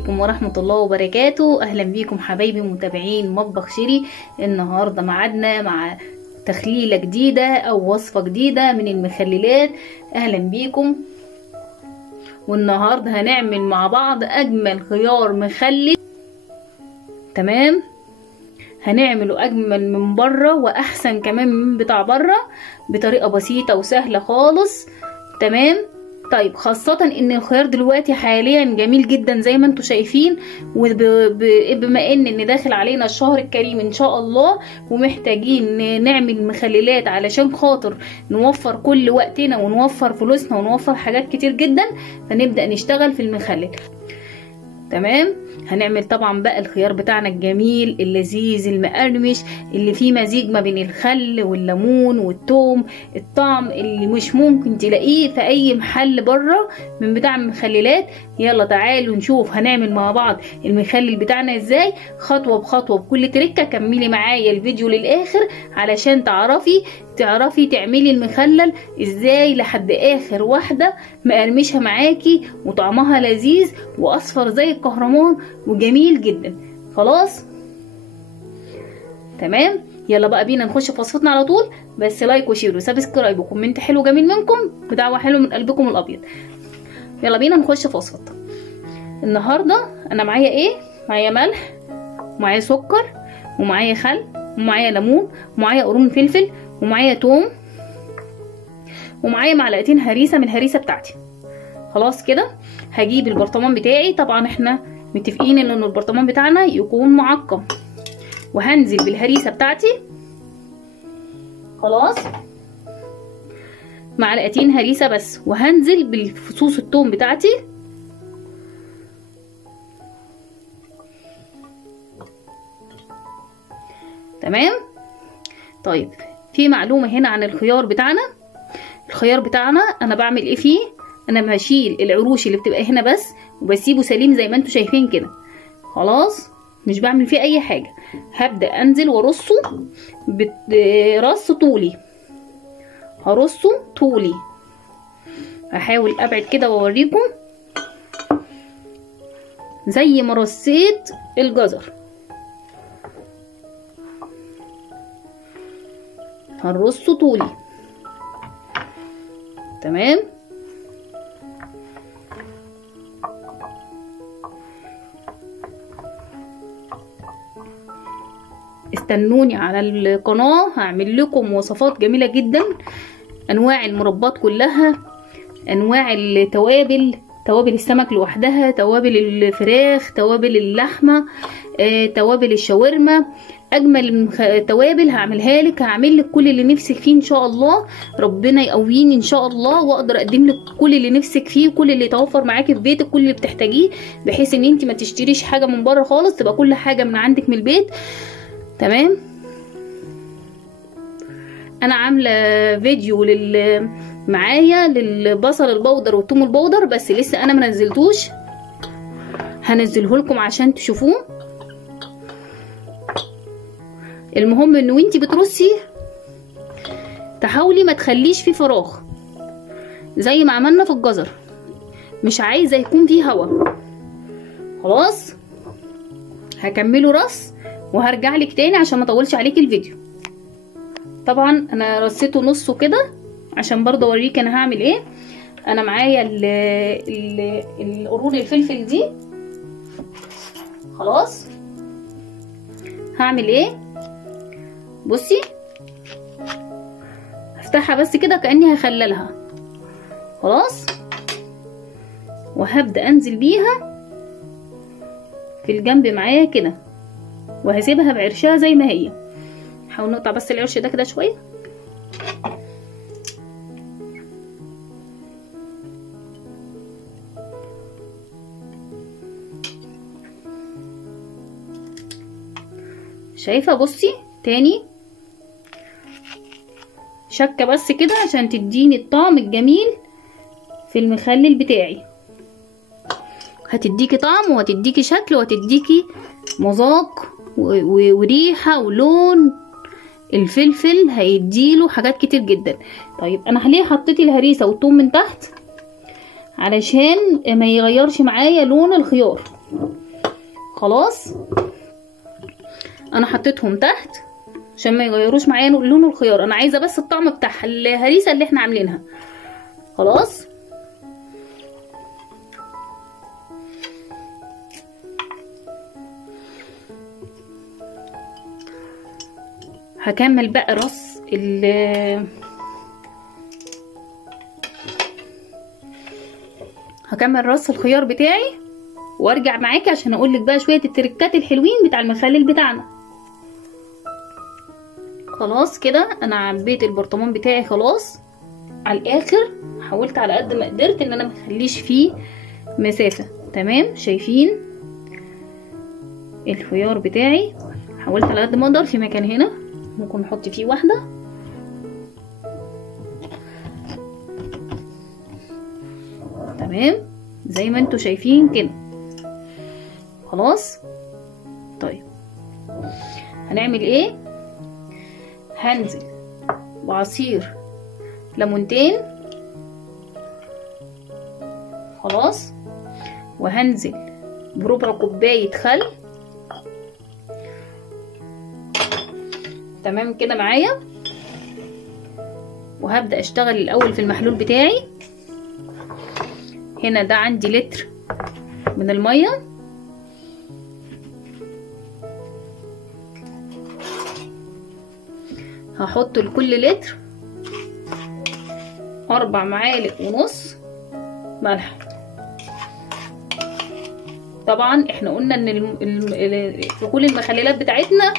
عليكم ورحمة الله وبركاته. اهلا بيكم حبايبي متابعين مطبخ شيري. النهاردة معادنا مع تخليلة جديدة او وصفة جديدة من المخللات. اهلا بيكم. والنهاردة هنعمل مع بعض اجمل خيار مخلل. تمام، هنعمله اجمل من بره واحسن كمان من بتاع بره بطريقة بسيطة وسهلة خالص. تمام، طيب خاصة ان الخيار دلوقتي حاليا جميل جدا زي ما انتم شايفين، وبما ان داخل علينا الشهر الكريم ان شاء الله، ومحتاجين نعمل مخللات علشان خاطر نوفر كل وقتنا ونوفر فلوسنا ونوفر حاجات كتير جدا، فنبدأ نشتغل في المخلل. تمام، هنعمل طبعا بقى الخيار بتاعنا الجميل اللذيذ المقرمش اللي فيه مزيج ما بين الخل والليمون والثوم، الطعم اللي مش ممكن تلاقيه في اي محل بره من بتاع المخللات. يلا تعالوا نشوف هنعمل مع بعض المخلل بتاعنا ازاي خطوه بخطوه بكل تركه. كملي معايا الفيديو للاخر علشان تعرفي تعملي المخلل ازاي لحد اخر واحده مقرمشه معاكي وطعمها لذيذ واصفر زي الكهرمان وجميل جدا. خلاص تمام، يلا بقى بينا نخش في وصفتنا على طول. بس لايك وشير وسبسكرايب وكومنت حلو جميل منكم ودعوه حلوه من قلبكم الابيض. يلا بينا نخش في وصفتنا. النهارده انا معايا ايه؟ معايا ملح ومعايا سكر ومعايا خل ومعايا ليمون ومعايا قرون فلفل ومعايا توم ومعايا معلقتين هريسه من الهريسه بتاعتي. خلاص كده هجيب البرطمان بتاعي. طبعا احنا متفقين ان البرطمان بتاعنا يكون معقم، وهنزل بالهريسه بتاعتي. خلاص، معلقتين هريسه بس، وهنزل بالفصوص الثوم بتاعتي. تمام، طيب في معلومه هنا عن الخيار بتاعنا. الخيار بتاعنا انا بعمل ايه فيه؟ انا بشيل العروش اللي بتبقى هنا بس وبسيبه سليم زي ما انتم شايفين كده. خلاص، مش بعمل فيه اي حاجه. هبدا انزل وارصه برص طولي، هرصه طولي. هحاول ابعد كده واوريكم زي ما رصيت الجزر. هنرصه طولي. تمام، استنوني على القناة، هعمل لكم وصفات جميلة جدا، انواع المربات كلها، انواع التوابل، توابل السمك لوحدها، توابل الفراخ، توابل اللحمة، توابل الشاورما، اجمل توابل هعملها لك. هعمل لك كل اللي نفسك فيه ان شاء الله. ربنا يقويني ان شاء الله واقدر اقدم لك كل اللي نفسك فيه وكل اللي يتوفر معاكي في بيتك، كل اللي بتحتاجيه، بحيث ان انت ما تشتريش حاجه من بره خالص، تبقى كل حاجه من عندك من البيت. تمام، انا عامله فيديو معايا للبصل البودر والثوم البودر، بس لسه انا منزلتوش، هنزله لكم عشان تشوفوه. المهم ان وانتي بترصي تحاولي ما تخليش فيه فراغ زي ما عملنا في الجزر، مش عايزه يكون فيه هوا. خلاص، هكمله رص وهرجع لك تاني عشان ما اطولش عليكي الفيديو. طبعا انا رصيته نصه كده عشان برضه اوريك انا هعمل ايه. انا معايا القرون الفلفل دي. خلاص، هعمل ايه؟ بصي، هفتحها بس كده كأني هخللها. خلاص، وهبدأ انزل بيها في الجنب معايا كده، وهسيبها بعرشها زي ما هي. نحاول نقطع بس العرش ده كده شويه. شايفه؟ بصي تاني شكه بس كده عشان تديني الطعم الجميل في المخلل بتاعي. هتديكي طعم وهتديكي شكل وهتديكي مذاق وريحه ولون. الفلفل هيديله حاجات كتير جدا. طيب انا ليه حطيت الهريسه والثوم من تحت؟ علشان ما يغيرش معايا لون الخيار. خلاص انا حطيتهم تحت عشان ما يغيروش معايا لون الخيار، انا عايزه بس الطعم بتاع الهريسه اللي احنا عاملينها. خلاص هكمل بقى هكمل رص الخيار بتاعي وارجع معاكي عشان اقولك بقى شويه التركات الحلوين بتاع المخلل بتاعنا. خلاص كده انا عبيت البرطمان بتاعي خلاص على الاخر، حاولت على قد ما قدرت ان انا مخليش فيه مسافه. تمام، شايفين الخيار بتاعي حاولت على قد ما اقدر. في مكان هنا ممكن نحط فيه واحده، تمام زي ما انتوا شايفين كده. خلاص طيب هنعمل ايه؟ هنزل بعصير ليمونتين، خلاص، وهنزل بربع كوبايه خل. تمام كده معايا. وهبدأ اشتغل الاول في المحلول بتاعي. هنا ده عندي لتر من المية، هحط لكل لتر 4 معالق ونص ملح. طبعا احنا قلنا ان في كل المخللات بتاعتنا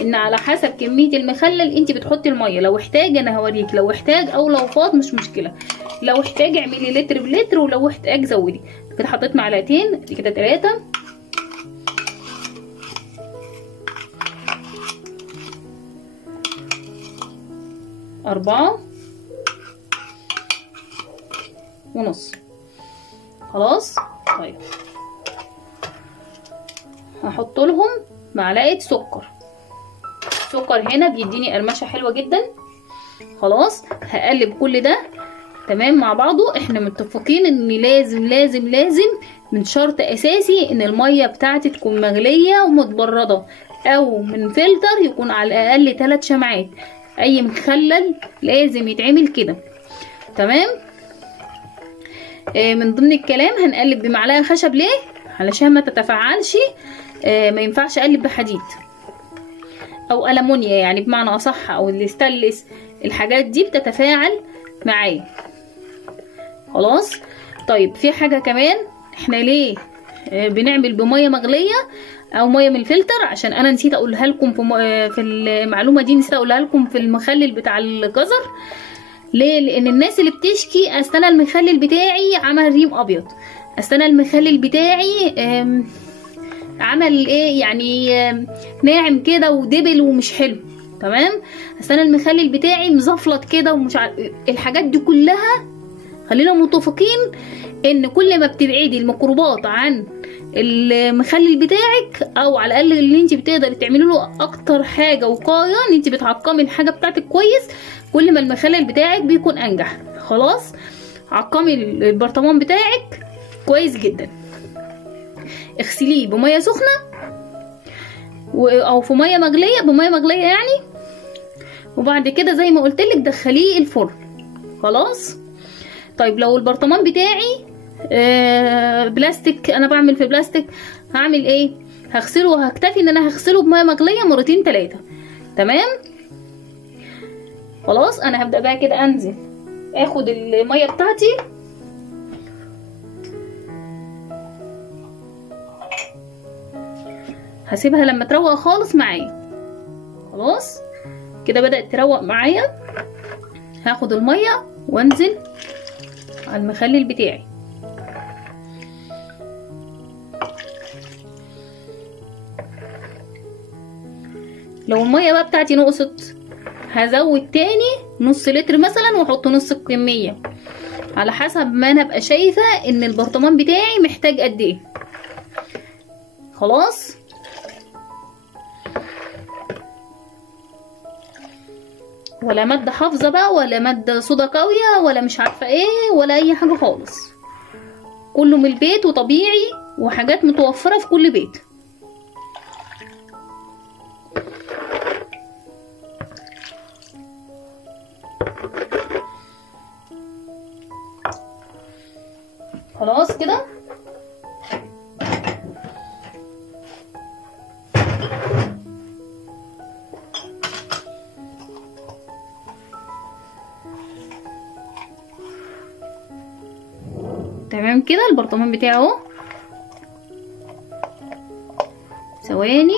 ان على حسب كمية المخلل انت بتحطي المية. لو احتاج انا هوريك، لو احتاج او لو فاض مش مشكلة، لو احتاج اعملي لتر بلتر، ولو احتاج زودي. كده حطيت معلقتين، دي كده 3، 4 ونص. خلاص طيب هحط لهم معلقة سكر. السكر هنا بيديني قرمشة حلوة جدا. خلاص هقلب كل ده تمام مع بعضه. احنا متفقين ان لازم لازم لازم من شرط اساسي ان المية بتاعتي تكون مغلية ومتبردة، او من فلتر يكون على الاقل 3 شمعات. اي مخلل لازم يتعمل كده. تمام. من ضمن الكلام هنقلب بمعلقة خشب. ليه؟ علشان ما تتفاعلش. ما ينفعش اقلب بحديد او ألمونيا، يعني بمعنى اصح، او الاستانلس. الحاجات دي بتتفاعل معايا. خلاص طيب في حاجة كمان، احنا ليه بنعمل بمية مغلية او مية من الفلتر؟ عشان انا نسيت اقولها لكم في المعلومة دي، نسيت اقولها لكم في المخلل بتاع الجزر. ليه؟ لان الناس اللي بتشكي اصل انا المخلل بتاعي عمل ريم ابيض، اصل انا المخلل بتاعي عمل ايه يعني ناعم كده ودبل ومش حلو. تمام. اصل انا المخلل بتاعي مزفلط كده ومش الحاجات دي كلها خلينا متفقين ان كل ما بتبعدي الميكروبات عن المخلل بتاعك، او على الاقل اللي انت بتقدري تعملي له اكتر حاجه وقايه ان انت بتعقمي الحاجه بتاعتك كويس، كل ما المخلل بتاعك بيكون انجح. خلاص عقمي البرطمان بتاعك كويس جدا، اغسليه بميه سخنه او في ميه مغليه، بميه مغليه يعني، وبعد كده زي ما قلت لك دخليه الفرن. خلاص طيب لو البرطمان بتاعي بلاستيك، انا بعمل في بلاستيك، هعمل ايه؟ هغسله وهكتفي ان انا هغسله بميه مغليه 2 3. تمام. خلاص انا هبدا بقى كده انزل اخد الميه بتاعتي، هسيبها لما تروق خالص معايا. خلاص كده بدات تروق معايا، هاخد الميه وانزل على المخلل بتاعي. لو الميه بقى بتاعتي نقصت هزود تاني نص لتر مثلا واحط نص الكميه، على حسب ما انا ابقى شايفه ان البرطمان بتاعي محتاج قد ايه. خلاص ولا ماده حافظه بقى، ولا ماده صودا قويه، ولا مش عارفه ايه، ولا اي حاجه خالص. كله من البيت وطبيعي وحاجات متوفرة في كل بيت. خلاص كده. تمام كده البرطمان بتاعه اهو. ثواني.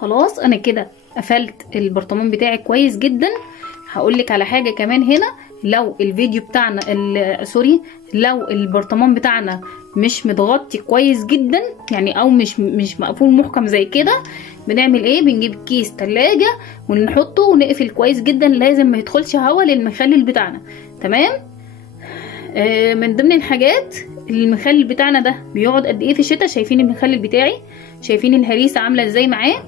خلاص انا كده قفلت البرطمان بتاعي كويس جدا. هقولك على حاجه كمان هنا، لو الفيديو بتاعنا سوري، لو البرطمان بتاعنا مش متغطي كويس جدا يعني، او مش مقفول محكم زي كده، بنعمل ايه؟ بنجيب كيس تلاجة ونحطه ونقفل كويس جدا، لازم ما يدخلش هوا للمخلل بتاعنا. تمام. من ضمن الحاجات، المخلل بتاعنا ده بيقعد قد ايه في الشتاء؟ شايفين المخلل بتاعي؟ شايفين الهريسه عامله ازاي معاه؟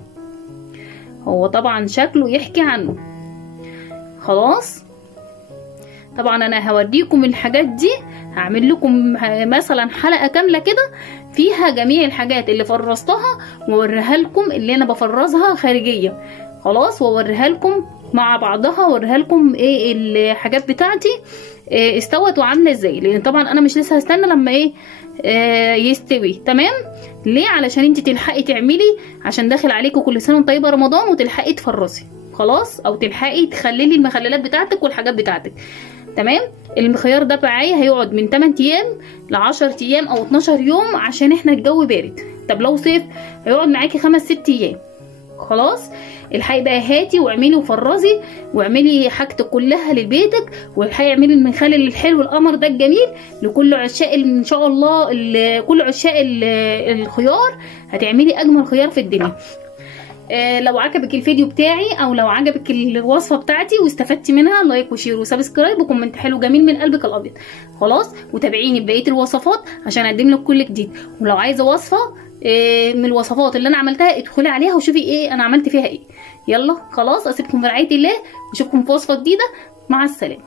هو طبعا شكله يحكي عنه. خلاص. طبعا انا هوريكم الحاجات دي، هعمل لكم مثلا حلقه كامله كده فيها جميع الحاجات اللي فرزتها، واوريها لكم اللي انا بفرزها خارجيه. خلاص. واوريها لكم مع بعضها، واوريها لكم ايه الحاجات بتاعتي استوت وعامله ازاي، لان طبعا انا مش لسه هستنى لما ايه يستوي. تمام. ليه؟ علشان انت تلحقي تعملي، عشان داخل عليكم كل سنه طيبه رمضان، وتلحقي تفرزي. خلاص. او تلحقي تخللي المخللات بتاعتك والحاجات بتاعتك. تمام. الخيار ده معايا هيقعد من 8 ايام ل 10 ايام او 12 يوم، عشان احنا الجو بارد. طب لو صيف هيقعد معاكي 5-6 ايام. خلاص. الحقي بقى هاتي واعملي وفرزي، واعملي حاجتك كلها لبيتك، والحقي اعملي المخلل الحلو القمر ده الجميل لكل عشاق ان شاء الله، كل عشاق الخيار. هتعملي اجمل خيار في الدنيا. لو عجبك الفيديو بتاعي، او لو عجبك الوصفه بتاعتي واستفدتي منها، لايك وشير وسبسكرايب وكومنت حلو جميل من قلبك الابيض. خلاص. وتابعيني ببقيه الوصفات عشان اقدم لك كل جديد. ولو عايزه وصفه من الوصفات اللي انا عملتها، ادخلي عليها وشوفي ايه انا عملت فيها ايه. يلا خلاص، اسيبكم في رعايه الله، واشوفكم في وصفه جديده. مع السلامه.